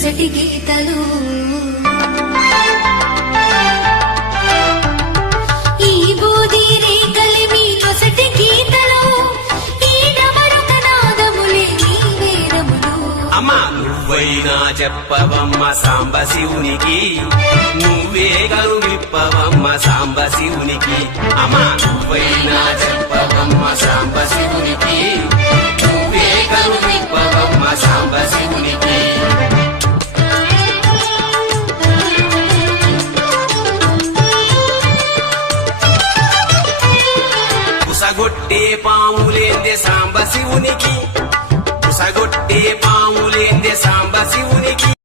నొసటి గీతలు ఈ బూది రేఖలి మీ నొసటి గీతలు ఈ డమరుక నాదములే నీ వేదములు. అమ్మా నువ్వైనా చెప్పవమ్మ సాంబ శివునికి, నువ్వే కరువిప్పవమ్మ సాంబ శివునికి. అమ్మా నువ్వైనా చెప్పవమ్మ సాంబ శివునికి, నువ్వే కరువిప్పవమ్మ సాంబ శివునికి.